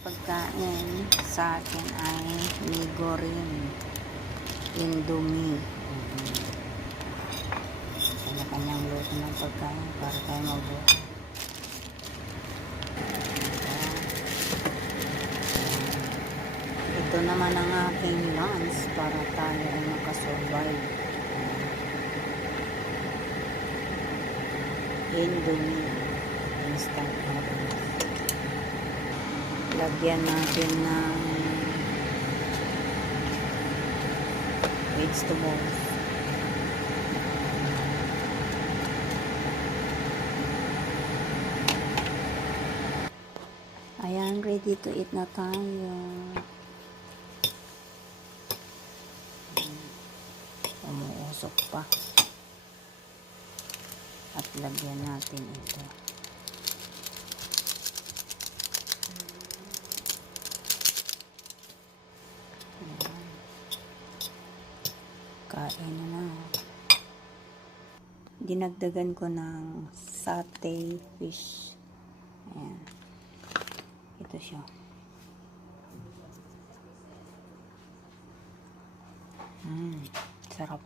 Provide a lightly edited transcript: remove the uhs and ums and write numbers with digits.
Pagkain sa akin ay Nigorin, Indomie. Kanya-kanyang luto ng pagkain para tayo mabuhay. Ito naman ang aking lunch para tayo ay makasurvive. Indomie, instant noodles. Lagyan natin ng vegetables. Ayan, ready to eat na tayo. Umuusok pa. At lagyan natin ito. Kain na. Dinagdagan ko ng satay fish. Ayan. Ito siya. Sarap.